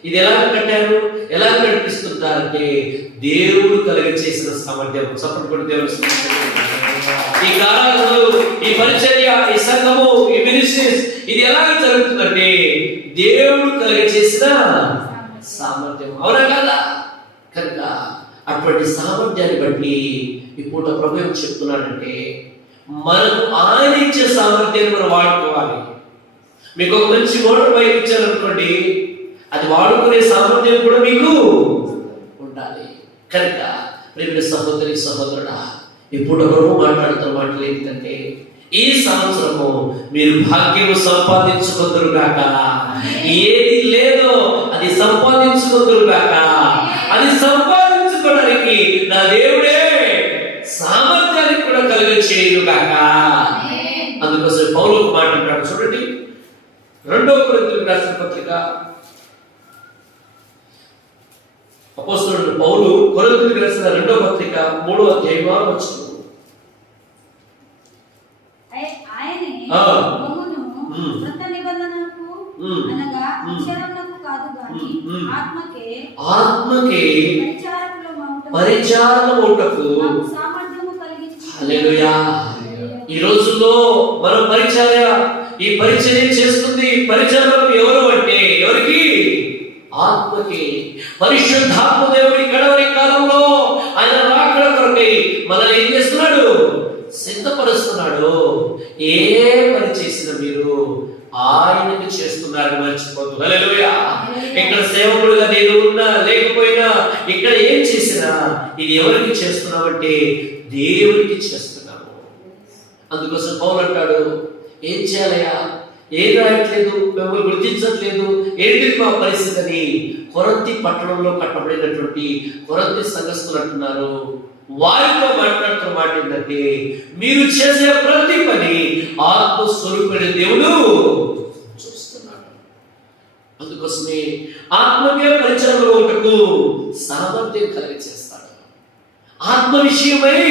ఇది ఎలాగ కట్టారు, ఎలాగ నడిపిస్తుంటారంటే దేవుడు కలిగి చేసిన సామర్థ్యం. సపోర్ట్ కూడా దేవుడు. ఈ కార్యాలు, ఈ పరిచర్య, ఈ సంఘము, ఈ మినిస్ట్రీస్, ఇది ఎలాగ జరుగుతుందంటే దేవుడు కలిగి చేసిన సామర్థ్యం. అవునా కదా? కనుక అటువంటి సామర్థ్యాన్ని బట్టి ఈ పూట ప్రభు ఏం చెప్తున్నాడంటే, మనకు ఆయన ఇచ్చే సామర్థ్యాన్ని మనం వాడుకోవాలి. మీకు ఒక మంచి మోటార్ బైక్ ఇచ్చారనుకోండి, అది వాడుకునే సామర్థ్యం కూడా మీకు ఉండాలి. కనుక ప్రియమైన సహోదరుడా, ఇప్పుడు ప్రభు మాట్లాడుతున్న మాటలు ఏంటంటే, ఈ సంవత్సరము మీరు భాగ్యము సంపాదించుకుందరుగాక. ఏది లేదో అది సంపాదించుకుందరుగాక. అది సంపాదించుకోవడానికి నా దేవుడే సామర్థ్యాన్ని కూడా కలుగచేయుగాక. అందుకోసం పౌలు ఒక మాట అంటాడు. చూడండి, 2 కొరింథీయులకు రాసిన పత్రిక, అపోస్తలుడు పౌలు కొరింథీయులకు రాసిన 2వ పత్రిక 3వ అధ్యాయం 6వ వచనం. క్రొత్త నిబంధనకు అనగా అక్షరమునకు కాదు గాని ఆత్మకే పరిచారకులమౌటకు సామర్థ్యము కలిగించి. హల్లెలూయా. ఈ రోజుల్లో మనం పరిచర్య, పరిచర్య చేస్తుంది. పరిచర్యలు ఎవరు అంటే ఎవరికి? ఆత్మకి. పరిశుద్ధాత్మ దేవుడి కడవరి కాలంలో ఆయన రాకడ కొరకై మనల్ని ఏం చేస్తున్నాడు? సిద్ధపరుస్తున్నాడు. ఏ పని చేసినా మీరు ఆయనకు చేస్తున్నారని మర్చిపోద్దు. హల్లెలూయా. ఇక్కడ సేవకుడుగా నేను ఉన్నా లేకపోయినా, ఇక్కడ ఏం చేసినా ఇది ఎవరికి చేస్తున్నామంటే దేవునికి చేస్తున్నాము. అందుకోసం పౌలు అంటాడు, ఏం చేయాలయ్యా, ఏం రాయట్లేదు, మిమ్మల్ని గుర్తించట్లేదు, ఏంటి మా పరిస్థితి అని కొరంతి పట్టణంలో కట్టబడినటువంటి కొరంతి సంఘస్థులు అంటున్నారు. వారితో మాట్లాడుతున్న మాట ఏంటంటే, మీరు చేసే ప్రతి పని ఆత్మస్వరూపుడైన దేవుడు చూస్తున్నాడు. అందుకోసమే ఆత్మీయ పరిచయంలో ఒకటకు సామర్థ్యం కలిగి చేస్తాడు. ఆత్మ విషయమై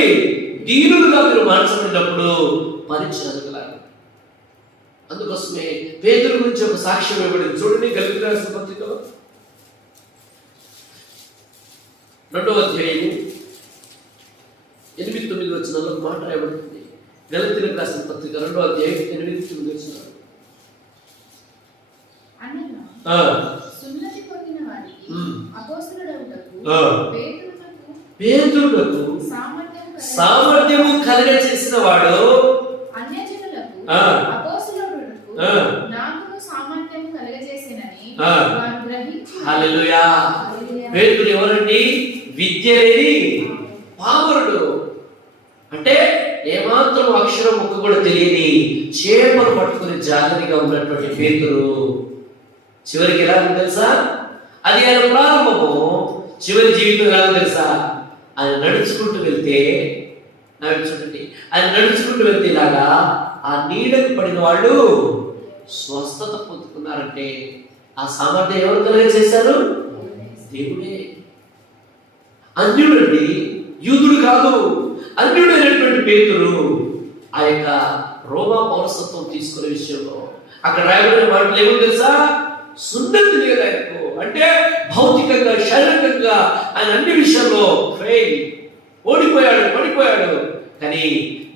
దీనులుగా మీరు మార్చబడినప్పుడు పరిచయగలరు. అందుకోసమే పేతురు గురించి ఒక సాక్ష్యం ఇవ్వబడింది. చూడండి, గలతీయులకు రాసిన పత్రికలో 2వ అధ్యాయం 8-9 వచనాల్లో మాట రాయబడుతుంది. గలతీయులకు రాసిన పత్రిక 2వ అధ్యాయం 8-9 వచనాలు. సున్నతి పొందిన వారికి అపోస్తలుడగుటకు పేతురునకు సామర్థ్యము కలగ చేసిన వాడు అన్యజనులకు అపోస్తలుడగుటకు నాకు సామర్థ్యము కలగజేసినని వారు గ్రహించి. హల్లెలూయా. పేతురు ఎవరండి? విద్య లేని పామరుడు. అంటే ఏమాత్రం అక్షరం ముక్క కూడా తెలియని చేపలు పట్టుకుని జాగ్రత్తగా ఉన్నటువంటి పేతురు చివరికి ఎలా ఉంది తెలుసా? అది ఆయన ప్రారంభము. చివరి జీవితం ఎలా ఉంది తెలుసా? ఆయన నడుచుకుంటూ వెళ్తే, చూడండి, ఆయన నడుచుకుంటూ వెళ్తే ఇలాగా ఆ నీడకు పడిన వాళ్ళు స్వస్థత పొందుకున్నారంటే ఆ సామర్థ్యం ఎవరు కలిగ చేశారు? దేవుడే. అన్యుడండి, యూదుడు కాదు, అన్యుడైనటువంటి పేతురు ఆ యొక్క రోమా పౌరసత్వం తీసుకునే విషయంలో అక్కడ రాయబడిన మాటలు ఏమో తెలుసా? సున్నతి లేదు ఆయనకు. అంటే భౌతికంగా, శారీరకంగా ఆయన అన్ని విషయంలో ఫెయిల్, ఓడిపోయాడు, పడిపోయాడు. కానీ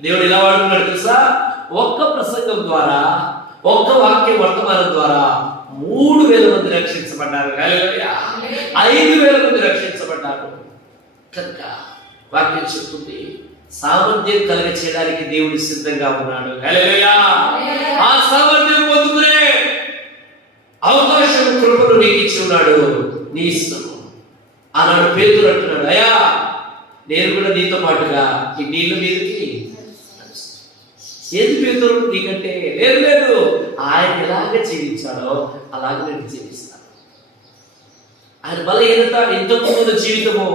దేవుడు ఎలా వాడుకున్నాడు తెలుసా? ఒక్క ప్రసంగం ద్వారా, ఒక్క వాక్య వర్తమానం ద్వారా 3,000 మంది రక్షించబడ్డారు. 5,000 మంది రక్షించబడ్డారు. కనుక వాక్యం చెప్తుంది, సామర్థ్యం కలిగ చేయడానికి దేవుడు సిద్ధంగా ఉన్నాడు. హల్లెలూయా. ఆ సామర్థ్యం పొందుకునే అవకాశం, కృపను నీకు ఇచ్చి ఉన్నాడు. నీ ఇష్టము. ఆనాడు పేతురు అంటున్నాడు, అయ్యా నేను కూడా నీతో పాటుగా ఈ నీళ్ళ మీదకి. ఏది పేతురు నీకంటే? లేదు లేదు, ఆయన ఎలాగ జీవించాడో అలాగే నేను జీవిస్తాను. ఆయన బలహీనత, ఇంతకుముందు జీవితము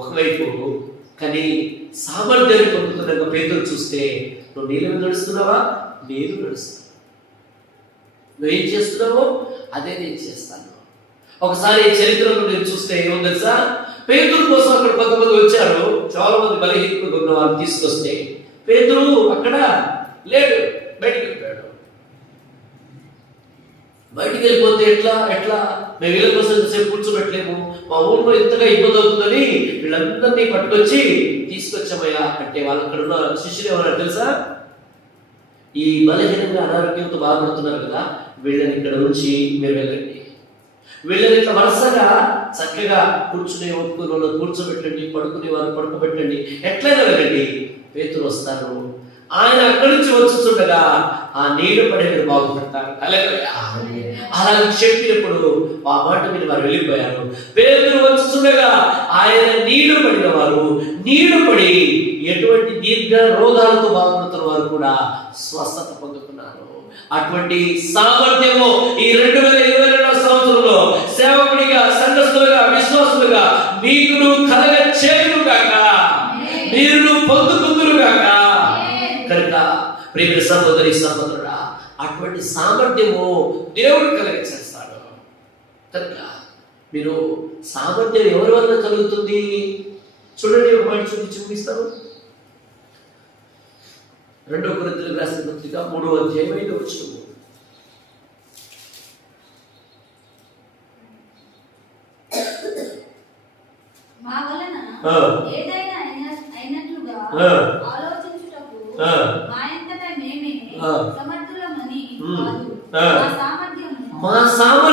ఒకవైపు, కానీ సామర్థ్యాన్ని పొందుతున్న పేతురు చూస్తే, నువ్వు నీళ్ళ మీద నడుస్తున్నావా? నేను నడుస్తాను. నువ్వేం చేస్తున్నావో అదే నేను చేస్తాను. ఒకసారి చరిత్రలో నేను చూస్తే ఏమో తెలుసా? పేతురు కోసం అక్కడ కొంతమంది వచ్చారు, చాలా మంది బలహీనంగా ఉన్న వాళ్ళు తీసుకొస్తే పేతురు అక్కడ లేడు, బయటికి వెళ్ళిపోయాడు. బయటికి వెళ్ళిపోతే ఎట్లా మేము వీళ్ళ కోసం ఎంతసేపు కూర్చోబెట్టలేము, మా ఊళ్ళో ఇంతగా ఇబ్బంది అవుతుందని వీళ్ళందరినీ పట్టుకొచ్చి తీసుకొచ్చామయ్యా అంటే, వాళ్ళు అక్కడ ఉన్న శిష్యులు ఏమన్నా తెలుసా? ఈ బలహీనంగా అనారోగ్యంతో బాధపడుతున్నారు కదా, వీళ్ళని ఇక్కడ నుంచి మీరు వెళ్ళండి, వీళ్ళని ఇట్లా వరుసగా చక్కగా కూర్చునే ఒప్పుకునే వాళ్ళు కూర్చోబెట్టండి, పడుకునే వారు పడుకోబెట్టండి, ఎట్లయినా వెళ్ళండి, పేతురు వస్తారు. ఆయన అక్కడి నుంచి వచ్చుతుండగా ఆ నీళ్లు పడేది బాగుపడతారు. అలా చెప్పినప్పుడు ఆ మాట మీద వారు వెళ్ళిపోయారు. పేతురు వచ్చుతుండగా ఆయన నీళ్లు పడిన వారు, నీళ్లు పడి ఎటువంటి దీర్ఘ రోగాలతో బాధపడుతున్న వారు కూడా స్వస్థత పొందుతున్నారు. అటువంటి సామర్థ్యము ఈ 2022 సంవత్సరంలో సేవకుడిగా, సంఘస్థులుగా, విశ్వాసులుగా మీకు కలగ చేయును గాక, మీరు పొందుకుందురు గాక. కనుక ప్రియ సహోదరి సహోదరుడా, అటువంటి సామర్థ్యము దేవుడు కలగ చేస్తాడు. కనుక మీరు సామర్థ్యం ఎవరి వల్ల కలుగుతుంది? చూడండి, ఒక మాట చూపిస్తాను. 2 కొరింథీయులకు రాసిన పత్రిక 3వ అధ్యాయం 5వ వచనం. మా వలన ఏదైనా అయినట్లుగా ఆలోచించుటకు మా ఇంతటా మేమే సమర్థులమని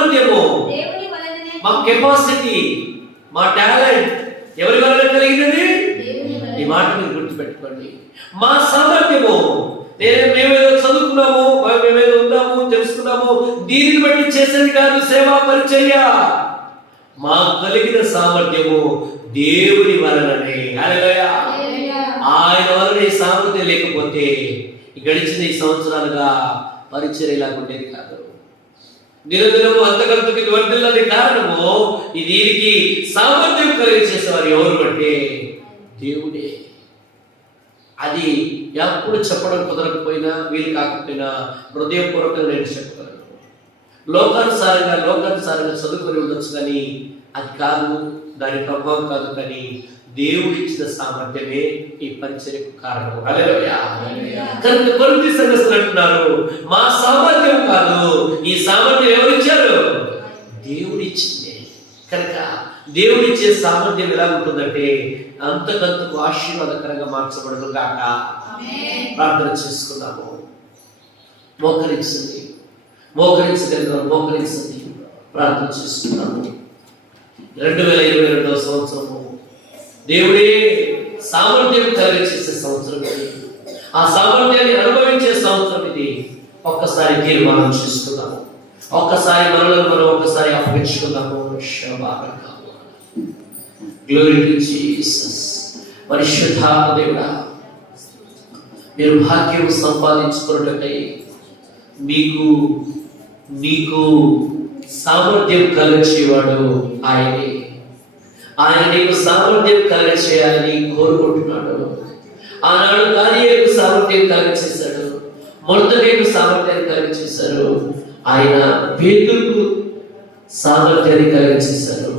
సామర్థ్యము, దేవుని వలననే మా కెపాసిటీ, మా టాలెంట్ ఎవరి వల్ల కలిగినది? దేవుని ఈ వలన మాట మీరు గుర్తుపెట్టుకోండి. మా సామర్థ్యము, మేమేదో చదువుకున్నాము, మేమేదో ఉన్నాము, తెలుసుకున్నాము, దీనిని బట్టి చేసేది కాదు సేవా పరిచర్య. మా కలిగిన సామర్థ్యము దేవుని వలననే. హల్లెలూయా. ఆయన వలన ఈ సామర్థ్యం లేకపోతే గడిచిన ఈ సంవత్సరాలుగా పరిచర్య ఇలా ఉండేది కాదు. దినదినము అంతకంతకి వర్ధిల్లని కారణము దీనికి సామర్థ్యం కలిగించేసేవారు ఎవరు అంటే దేవుడే. అది ఎప్పుడు చెప్పడం కుదరకపోయినా, వీలు కాకపోయినా హృదయపూర్వకంగా నేను చెప్పగలను. లోకానుసారంగా చదువుకొని ఉండొచ్చు, కానీ అది కాదు, దాని ప్రభావం కాదు. కానీ దేవుడు ఇచ్చిన సామర్థ్యమే ఈ పరిచర్యకు కారణం. హల్లెలూయా. కనుక కొరింథీ సంఘస్థులు అంటున్నారు, మా సామర్థ్యం కాదు, ఈ సామర్థ్యం ఎవరిచ్చారు? దేవుడు ఇచ్చింది. కనుక దేవుడిచ్చే సామర్థ్యం ఎలా ఉంటుందంటే అంతకంతకు ఆశీర్వాదకరంగా మార్చబడను గాక. ప్రార్థన చేసుకున్నాము. మోకరించండి, ప్రార్థన చేసుకున్నాము. 2022వ సంవత్సరము దేవుడే సామర్థ్యం కలిగించేసే సంవత్సరం ఇది. ఆ సామర్థ్యాన్ని అనుభవించే సంవత్సరం ఇది. ఒక్కసారి తీర్మానం చేసుకుందాము. ఒక్కసారి మనలో మనం ఒక్కసారి అప్పగించుకుందాము. Glory to Jesus. పరిశుద్ధాత్మ దేవుడా, మీరు భాగ్యం సంపాదించుకున్నట్లయితే నీకు సామర్థ్యం కలిగించేవాడు ఆయనే. ఆయన నీకు సామర్థ్యం కలిగచేయాలని కోరుకుంటున్నాడు. ఆనాడు దానియేలుకు సామర్థ్యం కలిగచేశాడు, మొర్దెకైకు సామర్థ్యాన్ని కలిగచేశాడు. ఆయన పేతురుకు సామర్థ్యాన్ని కలిగచేశాడు.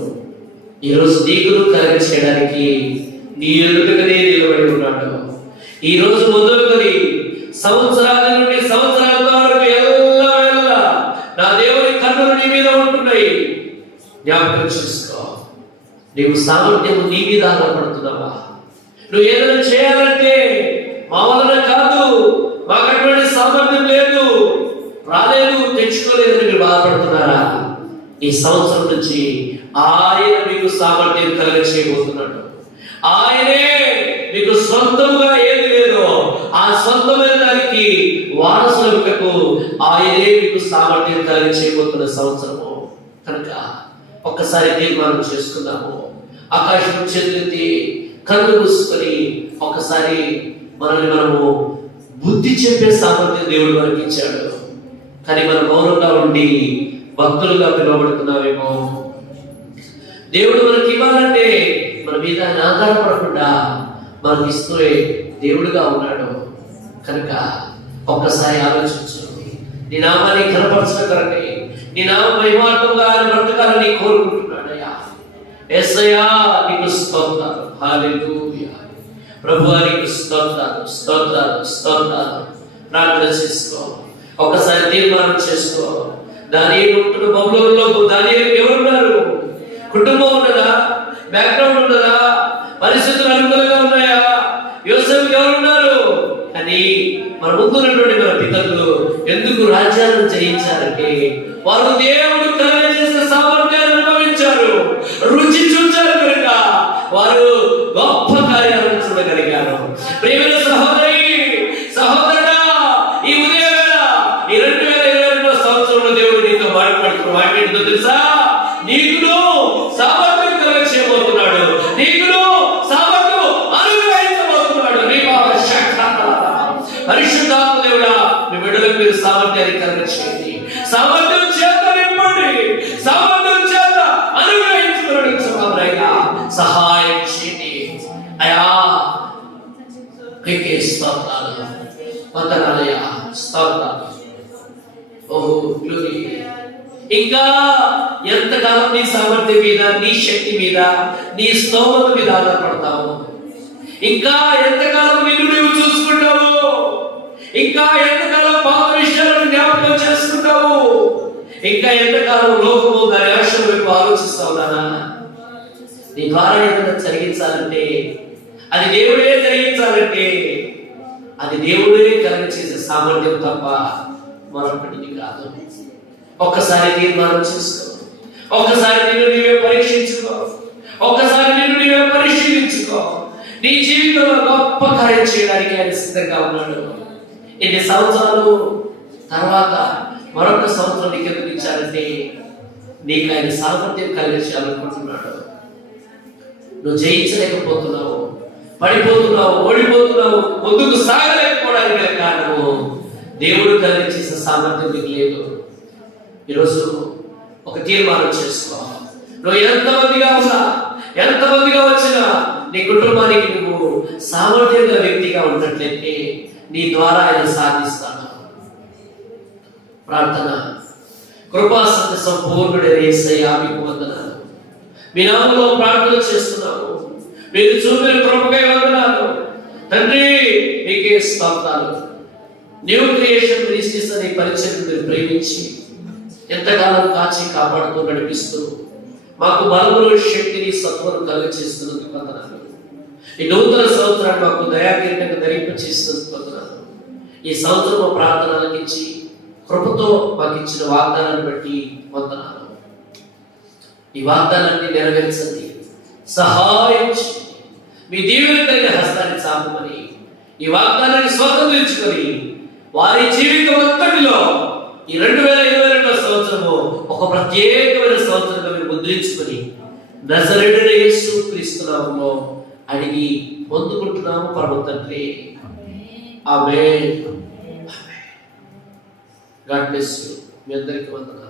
ఈరోజు నీకు కలిగచేయడానికి నీ ఎదుటనే నిలబడి ఉన్నాడు. ఈ రోజు మొదలుకొని సంవత్సరాల నుండి సంవత్సరాల వరకు ఎల్లవేళలా నా దేవుని కన్నులు నీ మీద ఉంటున్నాయి. జ్ఞాపకం చేసుకో. నీవు సామర్థ్యము నీ మీద ఆధారపడుతున్నావా? నువ్వు ఏదైనా చేయాలంటే మా వలన కాదు, మాకు అటువంటి సామర్థ్యం లేదు, రాలేదు, తెచ్చుకోలేదని మీరు బాధపడుతున్నారా? ఈ సంవత్సరం నుంచి ఆయన మీకు సామర్థ్యం కలిగచేయబోతున్నాడు. ఆయనే మీకు సొంతంగా ఏది లేదో ఆ సొంతమైన దానికి వారసులకు ఆయనే మీకు సామర్థ్యం కలిగచేయబోతున్న సంవత్సరము. కనుక ఒక్కసారి తీర్మానం చేసుకుందాము. ఆకాశం చేతులెత్తి కళ్ళు మూసుకొని ఒకసారి మనము బుద్ధి చెప్పే సామర్థ్యం దేవుడు మనకి ఇచ్చాడు. కానీ మనం మౌనంగా ఉండి భక్తులుగా పిలువబడుతున్నామేమో. దేవుడు మనకి ఇవ్వాలంటే మన మీద ఆధారపడకుండా మనకి ఇస్తూ దేవుడుగా ఉన్నాడు. కనుక ఒక్కసారి ఆలోచించు. నీ నామాన్ని కనపరచడం కొరకే, నీ నామ మహిమార్థంగా ఆయన బ్రతకాలని కోరుకుంటున్నాడయ్యా. యేసయ్యా నీకు స్తోత్రాలు. హల్లెలూయా. ప్రభువా నీకు స్తోత్రాలు, స్తోత్రాలు, స్తోత్రాలు. ప్రార్థన చేసుకో. ఒకసారి తీర్మానం చేసుకో. దానియేలు ఉంటున్న బబులోనులో దానియేలు ఎవరున్నారు? కుటుంబం ఉన్నదా? బ్యాక్గ్రౌండ్ ఉన్నదా? పరిస్థితులు అనుకూలంగా ఉన్నాయా? యోసేపుకి ఎవరున్నారు? కానీ మన ముందున్నటువంటి మన పితరులు ఎందుకు రాజ్యాలను జయించారంటే వారు దేవుడు కలుగజేసిన సామర్థ్యాన్ని అనుభవించారు, రుచి చూచారు. కనుక వారు గొప్ప కార్యాలను చూడగలిగారు. ప్రియమైన సహోదరి, సహోదరుడా, ఈ ఉదయవేళ ఈ 2022వ సంవత్సరంలో దేవుడు నీతో మాట్లాడుతూ తెలుసా, నీకు సామర్థ్యం కలిగచేయబోతున్నాడు, నీకు సామర్థ్యం అనుగ్రహించబోతున్నాడు. పరిశుద్ధాత్మ దేవుడా, మీ బిడ్డలకు మీరు సామర్థ్యాన్ని కలిగచేయండి, సామర్థ్యం చేత నింపండి, సామర్థ్యం చేత అనుగ్రహించుకున్నాడు. సహాయం చేయండి అయా. స్తోత్రాలు, వందనాలయ్యా, స్తోత్రాలు. ఓహో గ్లోరీ. ఇంకా ఎంతకాలం నీ సామర్థ్యం మీద, నీ శక్తి మీద, నీ స్తోమత మీద ఆధారపడతావు? ఇంకా ఎంతకాలం నిన్ను నువ్వు చూసుకుంటావు? ఇంకా ఎంతకాలం పాత విషయాలను జ్ఞాపకం చేసుకుంటావు? ఇంకా ఎంతకాలం లోకము దాని ఆశల వైపు ఆలోచిస్తావు? నాన్న, నీ ద్వారా ఏదైనా జరిగించాలంటే, అది దేవుడే జరిగించాలంటే అది దేవుడే కలిగచేసే సామర్థ్యం తప్ప మరొకటిది కాదు. ఒక్కసారి తీర్మానం చేసుకో, ఒక్కసారి నిన్ను నీవే పరీక్షించుకో, ఒక్కసారి నిన్ను నీవే పరిశీలించుకో. నీ జీవితంలో గొప్ప కార్యం చేయడానికి ఆయన సిద్ధంగా ఉన్నాడు. ఇన్ని సంవత్సరాలు తర్వాత మరొక సంవత్సరం నీకు ఎందుకు ఇచ్చారంటే నీకు ఆయన సామర్థ్యం కలిగించాలనుకుంటున్నాడు. నువ్వు జయించలేకపోతున్నావు, పడిపోతున్నావు, ఓడిపోతున్నావు, ముందుకు సాగలేకపోవడానికి గల కారణము దేవుడు కలిగించేసిన సామర్థ్యం నీకు లేదు. ఈరోజు ఒక తీర్మానం చేసుకో. నువ్వు ఎంతమందిగా ఉన్నా, ఎంతమందిగా వచ్చినా నీ కుటుంబానికి నువ్వు సామర్థ్యం గల వ్యక్తిగా ఉన్నట్లయితే నీ ద్వారా ఆయన సాధిస్తాడు. ప్రార్థన. కృపా సత్య సంపూర్ణుడే యేసయ్యా మీకు వందనాలు. మీ నామములో ప్రార్థన చేస్తున్నాము. మీరు చూపిన కృపకై వందనాలు తండ్రి. మీకే స్తోత్రాలు. న్యూ క్రియేషన్ మినిస్ట్రీస్ అనే పరిచయం మీరు ప్రేమించి ఎంతకాలం కాచి కాపాడుతూ నడిపిస్తూ మాకు బలమును, శక్తిని, సత్వను కలిగచేస్తున్నందుకు వందనాలు. ఈ నూతన సంవత్సరాన్ని మాకు దయాకీర్ణంగా ధరింపచేసినందుకు వందనాలు. ఈ సంవత్సరం ప్రార్థనలకు ఇచ్చి కృపతో మాకు ఇచ్చిన వాగ్దానాన్ని బట్టి వందనాలు. ఈ వాగ్దానాన్ని నెరవేర్చండి, సహాయం చేయండి. మీ దీవెన కలిగిన హస్తాన్ని చాపమని ఈ వాగ్దానాన్ని స్వతంత్రించుకొని వారి జీవితం అంతటిలో ఈ 2022 సంవత్సరము ఒక ప్రత్యేకమైన సంవత్సరంగా మీరు ముద్రించుకొని నజరేయుడైన యేసు క్రీస్తు నామములో అడిగి పొందుకుంటున్నాము పరమ తండ్రి. ఆమేన్. God bless you. మీ అందరికీ వందనాలు.